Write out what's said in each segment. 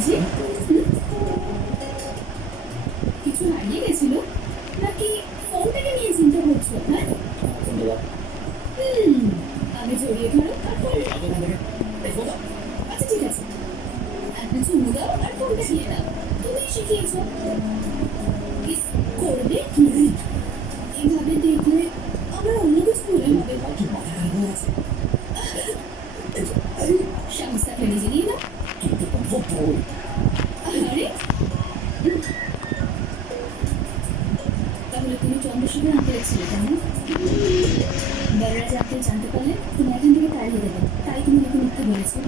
বুঝি? কিছু হারিয়ে গেছিল নাকি ফোনটাকে নিয়ে চিন্তা করছো? হ্যাঁ, আমি জড়িয়ে ধরো আর ফোন। আচ্ছা ঠিক আছে, একটা চুমু দাও আর ফোনটা নিয়ে নাও। তুমি শিখিয়েছ, কিস করবে কি? এইভাবে দেখলে আমার অন্য কিছু মনে হবে। সংস্থাকে নিজে নিয়ে নাও। আরে তাহলে তুমি চন্দ্রশেখর আঙ্কেলের ছিলে, তাই না? বড়রাজ আঙ্কেল জানতে পারলে তুমি এখান থেকে তাড়িয়ে দেবে, তাই তুমি নাকি মিথ্যে বলেছো।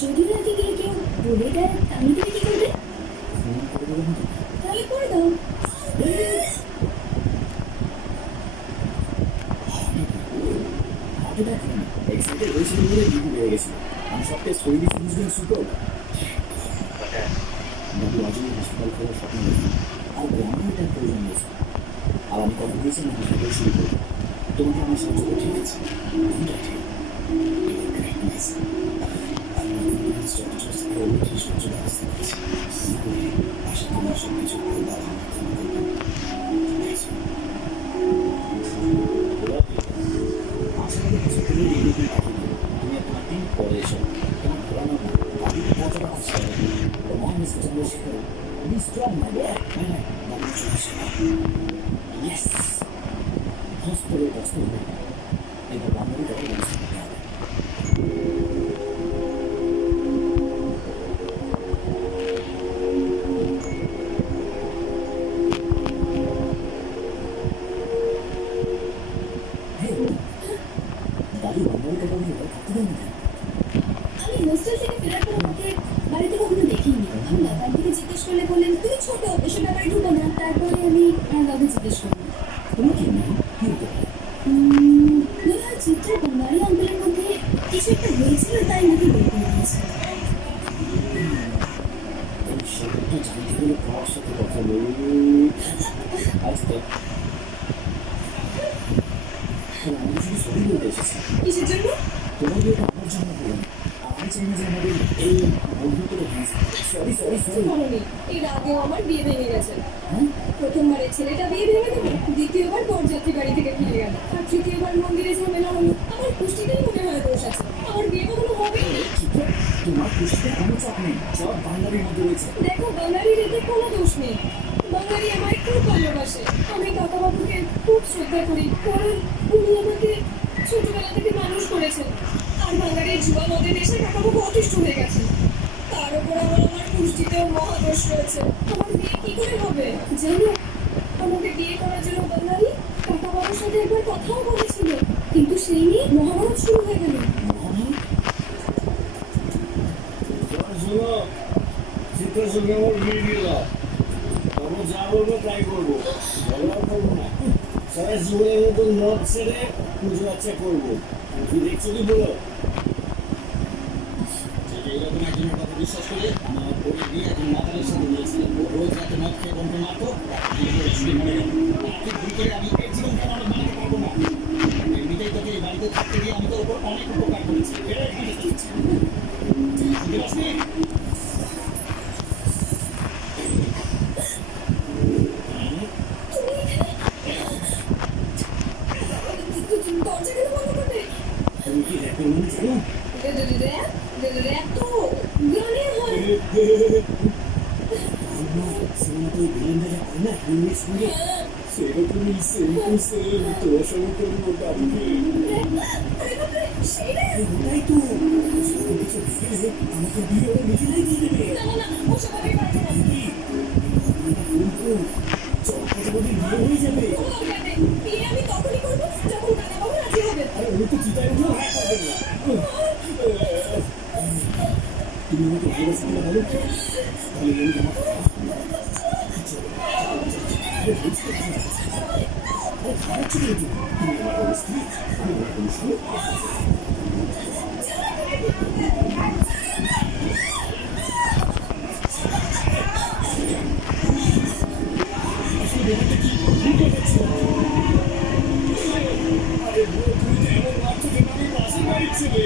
যদি নাকি গিয়ে কেউ বলে দেয় তাহলে তুমি কি করবে? তাহলে করে দাও। আমি সবটাই শৈলী বুঝলেন সুযোগ বাবু আজই হাসপাতাল খোলার স্বপ্ন দেখি আর গ্রামে এটার প্রয়োজন রয়েছে। আর আমি কথা দিয়েছি না হাসপাতাল শুরু করবো। তোমাকে আমার সাহায্য করে ঠিক আছে। আশা তোমার সব কিছু তুমি একটা দিন পরে এসো তোমার ঘোরানো আমি কতটা খুশি তোমার mister Chandrashekhar be strong my boy. Yes হসপিটালে কষ্ট হবে এবার বাঙালি টাকা ব্যবস্থা করতে হবে। দাদু বাঙালি টাকা নিয়ে থাকতে দেন না। আমি হোস্টেল থেকে ফেরার পর আমাকে বাড়িতে কখনো দেখিনি। আমি বাবার থেকে জিজ্ঞেস করলে বললেন তুমি ছোট, এসব ব্যাপারে ঢুকো না। তারপরে আমি বাবাকে জিজ্ঞেস করলাম, তোমার কি না কি হতে পারে? মনে হয় চিত্র বাঙালি আঙ্কেলের মধ্যে কিছু একটা হয়েছিল, তাই নাকি বের করে দিয়েছে। সেটা জানতে গেলে কার সাথে কথা বলি আজ তো আমি শুধু সরি বলতে এসেছি। কিসের জন্য? তোমার বিয়েটা আমার জন্য বলুন আমি চাই না যে আমাদের এই বন্ধুত্বটা ভেঙে সরি সরি সরি বলনি, এর আগেও আমার বিয়ে ভেঙে গেছে। হ্যাঁ প্রথমবারে ছেলেটা বিয়ে ভেঙে দেবে, দ্বিতীয়বার বরযাত্রী বাড়ি থেকে ফিরে গেল, আর তৃতীয়বার মন্দিরে ঝামেলা হলো। আমার পুষ্টিতেই মনে হয় দোষ আছে, আমার বিয়ে কখনো হবেই না। তোমার খুশিতে কোনো চাপ নেই, সব বাঙালির মধ্যে রয়েছে। দেখো, বাঙালির এতে কোনো দোষ নেই। বাঙালি আমায় খুব ভালোবাসে, আমি কাকাবাবুকে খুব শ্রদ্ধা করি, কারণ উনি আমাকে ছোটবেলা থেকে মানুষ করেছেন। আর বাঙালির জুয়া মদের এসে কাকাবাবু অতিষ্ঠ হয়ে গেছেন। তার উপর আমার পুষ্টিতেও মহাদোষ রয়েছে। আমার বিয়ে কি করে হবে জানো? আমাকে বিয়ে করার জন্য বাঙালি কাকাবাবুর সাথে একবার কথাও বলেছিল, কিন্তু সেই নিয়ে মহাভারত শুরু হয়ে গেল। শোনো চিত্রের সঙ্গে আমার বিয়ে দিলাম, তবে যা বলবো তাই করবো, ঝগড়া করবো না। সারা জীবনের মতো নদ ছেড়ে পুজো আচ্ছা করবো। তুই দেখছো কি বলো? এইরকম একজনের কথা বিশ্বাস করে আমার পরে গিয়ে একজন মাতালের সাথে নিয়েছিলাম। ও রোজ রাতে মদ খেয়ে বন্ধু মারতো, মরে গেল। তুই ভুল করে আমি এর জীবন কেন আমার বানাতে পারবো না? এমনিতেই তোকে এই বাড়িতে থাকতে গিয়ে আমি তোর উপর অনেক উপকার করেছি। তুমি কি র্যাপের মানে জানো? সিনেমাতে ভিলেনরা করে না হিরোইনের সঙ্গে, সেরকমই সেম টু সেম তোর সঙ্গে করবো বাবুকে। ওটাই তো সেরকম কিছু ভেবে আমাকে বিয়ে ওরা নিজেরাই দিয়ে দেবে। ফোন করো, চল কথা বলি বিয়ে হয়ে যাবে। আরে উনি তো চিতায় উঠেও হ্যাঁ করবেন না। তুমি আমাকে ভালোবাসা কিনা বলো, তাহলে আমি আমার তুমি আমার স্ত্রী, আমি স্ত্রী। আসলে ব্যাপারটা কি বুঝতে পারছি না। আরে তুমি তো এমন ভাবছো যে আমি পাশের বাড়ির ছেলে।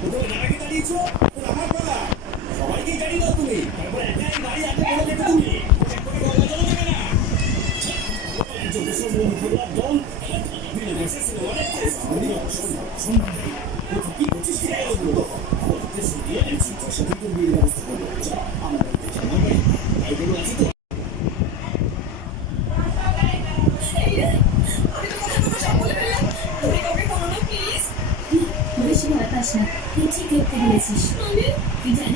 প্রথমে দাঁড়াকে দাঁড়িয়েছো, এখন আমার পালা। সবাইকেই দাঁড়িয়ে দাও তুমি। তারপর একাই গাড়ি হাতে বলে যেতে তুমি। এক করে গলা জমা দেবে না। একজন মুসলমান মুসলমান দল, দিনে বসে ছিল অনেক টেস্ট। সম্মান নেই। কোথাও কি করছিস কি গায়ে ওগুলো? আমাদের দেশে দিয়ে একশো পয়সা কিন্তু বিয়ের ব্যবস্থা করবো। যা, আমার বাড়িতে যা, আমার বাড়ি। গাড়িগুলো আছে তো? এই রে, আমি তো কথা সব বলে ফেললাম। তুমি কাউকে করো না প্লিজ। বেশি ভয় পাস না, তুই ঠিক লোককে বলেছিস। মানে তুই জানিস